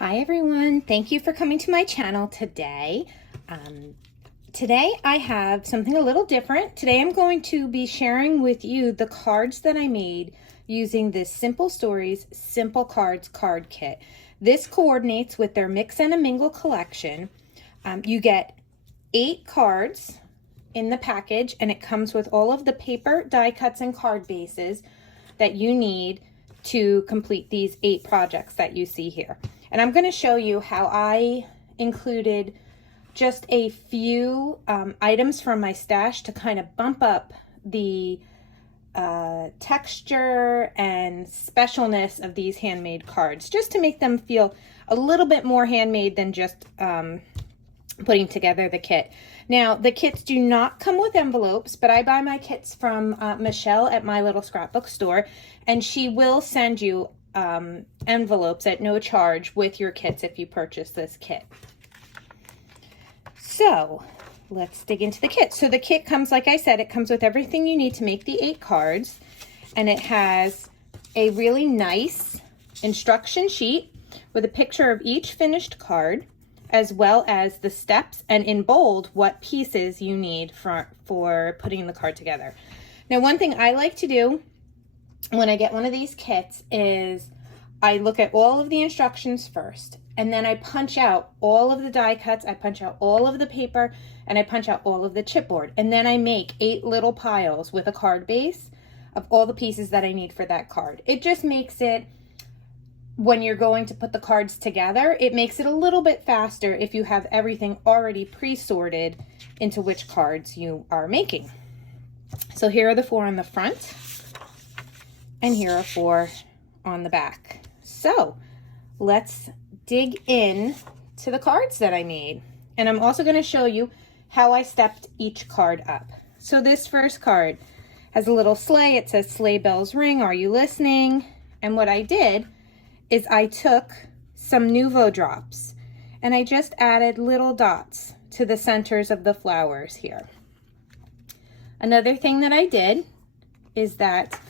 Hi everyone, thank you for coming to my channel today. Today I have something a little different. Today I'm going to be sharing with you the cards that I made using this Simple Stories Simple Cards card kit. This coordinates with their Mix and a Mingle collection. You get 8 cards in the package, and it comes with all of the paper, die cuts, and card bases that you need to complete these 8 projects that you see here. And I'm going to show you how I included just a few items from my stash to kind of bump up the texture and specialness of these handmade cards, just to make them feel a little bit more handmade than just putting together the kit. Now, the kits do not come with envelopes, but I buy my kits from Michelle at my little scrapbook store, and she will send you envelopes at no charge with your kits if you purchase this kit. So let's dig into the kit. So the kit comes, like I said, it comes with everything you need to make the 8 cards, and it has a really nice instruction sheet with a picture of each finished card, as well as the steps, and in bold what pieces you need for putting the card together. Now, one thing I like to do when I get one of these kits is I look at all of the instructions first, and then I punch out all of the die cuts, I punch out all of the paper, and I punch out all of the chipboard, and then I make 8 little piles with a card base of all the pieces that I need for that card. It just makes it, when you're going to put the cards together, it makes it a little bit faster if you have everything already pre-sorted into which cards you are making. So here are the 4 on the front, and here are 4 on the back. So let's dig in to the cards that I made. And I'm also going to show you how I stepped each card up. So this first card has a little sleigh. It says "Sleigh bells ring, are you listening?" And what I did is I took some Nuvo drops and I just added little dots to the centers of the flowers here. Another thing that I did is that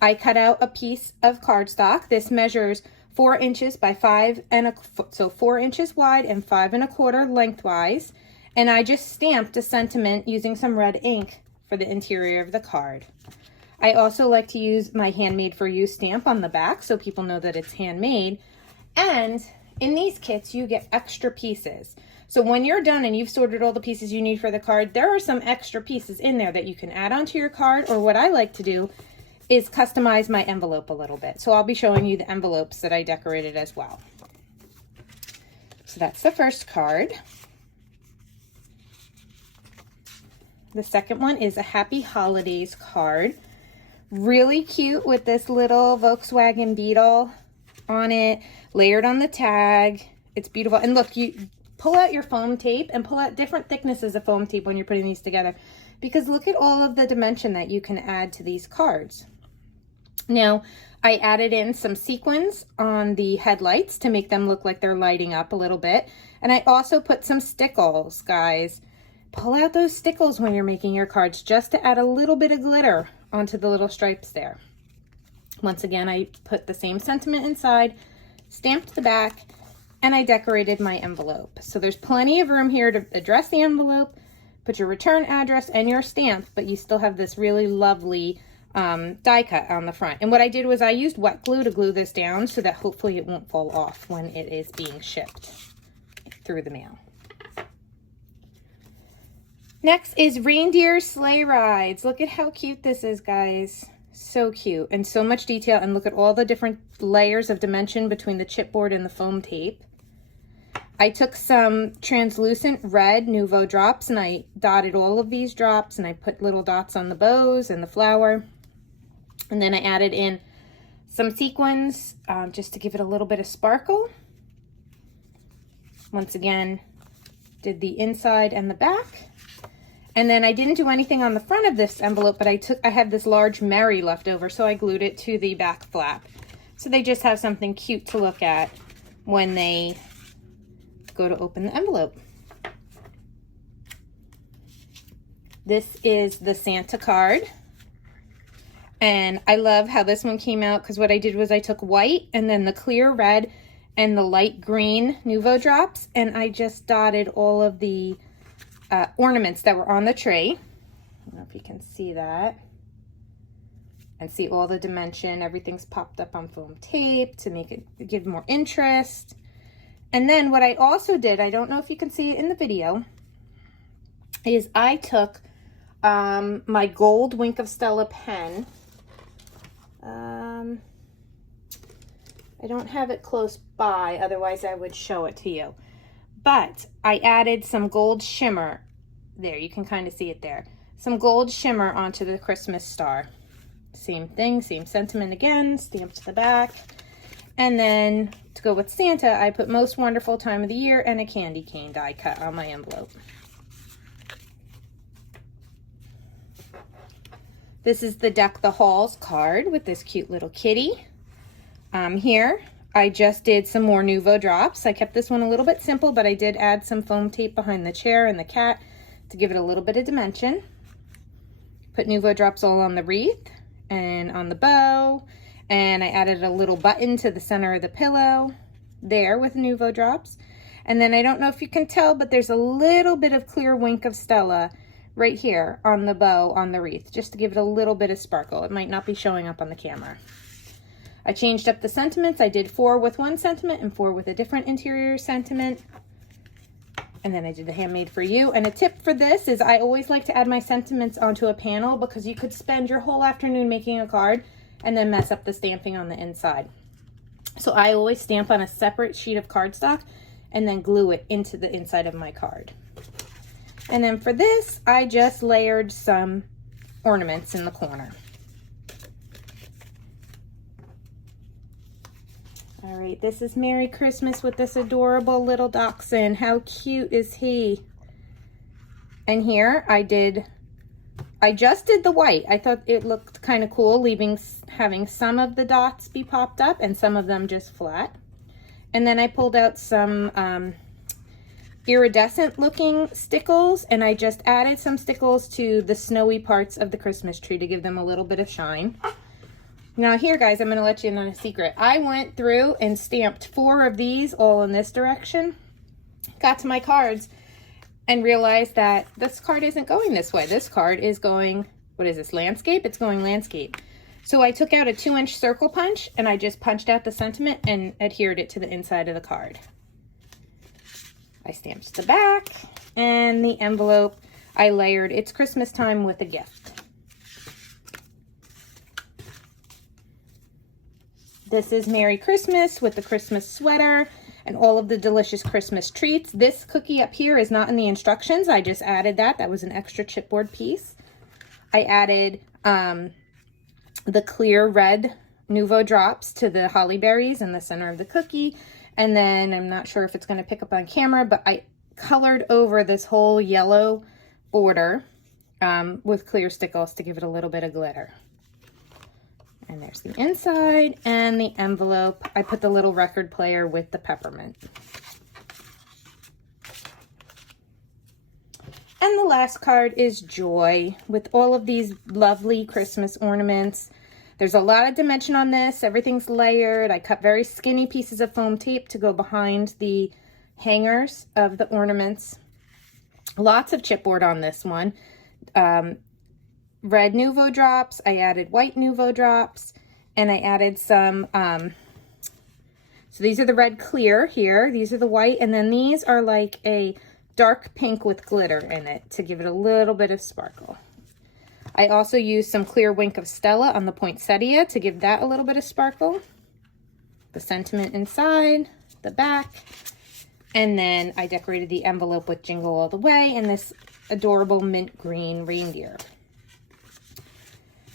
I cut out a piece of cardstock. This measures 4 inches by 5 and a foot, so 4 inches wide and 5 1/4 lengthwise. And I just stamped a sentiment using some red ink for the interior of the card. I also like to use my Handmade for You stamp on the back so people know that it's handmade. And in these kits, you get extra pieces. So when you're done and you've sorted all the pieces you need for the card, there are some extra pieces in there that you can add onto your card, or what I like to do is customize my envelope a little bit. So I'll be showing you the envelopes that I decorated as well. So that's the first card. The second one is a Happy Holidays card. Really cute with this little Volkswagen Beetle on it, layered on the tag. It's beautiful. And look, you pull out your foam tape and pull out different thicknesses of foam tape when you're putting these together, because look at all of the dimension that you can add to these cards. Now, I added in some sequins on the headlights to make them look like they're lighting up a little bit. And I also put some stickles, guys. Pull out those stickles when you're making your cards just to add a little bit of glitter onto the little stripes there. Once again, I put the same sentiment inside, stamped the back, and I decorated my envelope. So there's plenty of room here to address the envelope, put your return address and your stamp, but you still have this really lovely die cut on the front. And what I did was I used wet glue to glue this down so that hopefully it won't fall off when it is being shipped through the mail. Next is Reindeer Sleigh Rides. Look at how cute this is, guys. So cute and so much detail. And look at all the different layers of dimension between the chipboard and the foam tape. I took some translucent red Nuvo drops and I dotted all of these drops, and I put little dots on the bows and the flower. And then I added in some sequins just to give it a little bit of sparkle. Once again, did the inside and the back. And then I didn't do anything on the front of this envelope, but I had this large Mary left over, so I glued it to the back flap. So they just have something cute to look at when they go to open the envelope. This is the Santa card. And I love how this one came out, because what I did was I took white and then the clear red and the light green Nuvo drops, and I just dotted all of the ornaments that were on the tree. I don't know if you can see that. And see all the dimension. Everything's popped up on foam tape to make it give more interest. And then what I also did, I don't know if you can see it in the video, is I took my gold Wink of Stella pen. I don't have it close by, otherwise I would show it to you. But I added some gold shimmer. There, you can kind of see it there. Some gold shimmer onto the Christmas star. Same thing, same sentiment again, stamped to the back. And then to go with Santa, I put most wonderful time of the year and a candy cane die cut on my envelope. This is the Deck the Halls card with this cute little kitty. Here, I just did some more Nuvo drops. I kept this one a little bit simple, but I did add some foam tape behind the chair and the cat to give it a little bit of dimension. Put Nuvo drops all on the wreath and on the bow, and I added a little button to the center of the pillow there with Nuvo drops. And then I don't know if you can tell, but there's a little bit of clear Wink of Stella right here on the bow on the wreath, just to give it a little bit of sparkle. It might not be showing up on the camera. I changed up the sentiments. I did 4 with one sentiment and 4 with a different interior sentiment. And then I did the handmade for you. And a tip for this is I always like to add my sentiments onto a panel, because you could spend your whole afternoon making a card and then mess up the stamping on the inside. So I always stamp on a separate sheet of cardstock and then glue it into the inside of my card. And then for this, I just layered some ornaments in the corner. All right, this is Merry Christmas with this adorable little dachshund. How cute is he? And here I just did the white. I thought it looked kind of cool, having some of the dots be popped up and some of them just flat. And then I pulled out some iridescent looking stickles, and I just added some stickles to the snowy parts of the Christmas tree to give them a little bit of shine. Now here, guys, I'm going to let you in on a secret. I went through and stamped 4 of these all in this direction, got to my cards, and realized that this card isn't going this way. This card is going, what is this, landscape? It's going landscape. So I took out a 2-inch circle punch, and I just punched out the sentiment and adhered it to the inside of the card. I stamped the back, and the envelope, I layered It's Christmas Time with a gift. This is Merry Christmas with the Christmas sweater and all of the delicious Christmas treats. This cookie up here is not in the instructions. I just added that. That was an extra chipboard piece. I added the clear red Nuvo drops to the holly berries in the center of the cookie. And then I'm not sure if it's going to pick up on camera, but I colored over this whole yellow border with clear stickles to give it a little bit of glitter. And there's the inside and the envelope. I put the little record player with the peppermint. And the last card is Joy with all of these lovely Christmas ornaments. There's a lot of dimension on this. Everything's layered. I cut very skinny pieces of foam tape to go behind the hangers of the ornaments. Lots of chipboard on this one. Red Nuvo drops, I added white Nuvo drops, and I added some, so these are the red clear here, these are the white, and then these are like a dark pink with glitter in it to give it a little bit of sparkle. I also used some clear Wink of Stella on the poinsettia to give that a little bit of sparkle. The sentiment inside, the back, and then I decorated the envelope with Jingle All the Way and this adorable mint green reindeer.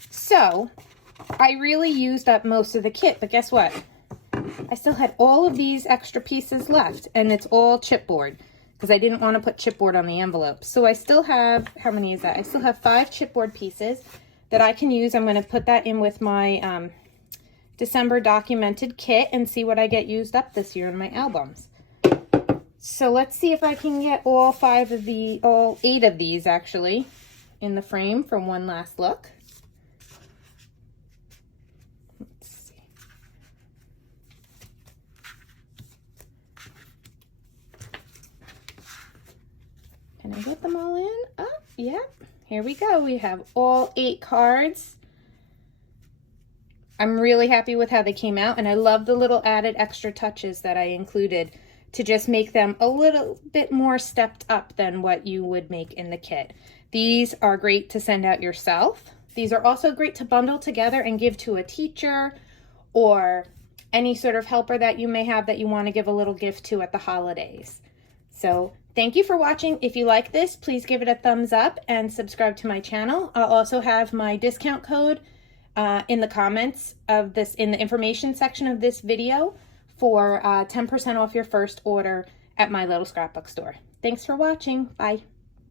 So, I really used up most of the kit, but guess what? I still had all of these extra pieces left, and it's all chipboard, because I didn't want to put chipboard on the envelope. So I still have, how many is that? I still have 5 chipboard pieces that I can use. I'm going to put that in with my December documented kit and see what I get used up this year in my albums. So let's see if I can get all 8 of these actually in the frame for one last look. Can I get them all in? Oh, yeah. Here we go. We have all 8 cards. I'm really happy with how they came out, and I love the little added extra touches that I included to just make them a little bit more stepped up than what you would make in the kit. These are great to send out yourself. These are also great to bundle together and give to a teacher or any sort of helper that you may have that you want to give a little gift to at the holidays. So thank you for watching. If you like this, please give it a thumbs up and subscribe to my channel. I'll also have my discount code in the comments of this, in the information section of this video, for 10% off your first order at my little scrapbook store. Thanks for watching. Bye.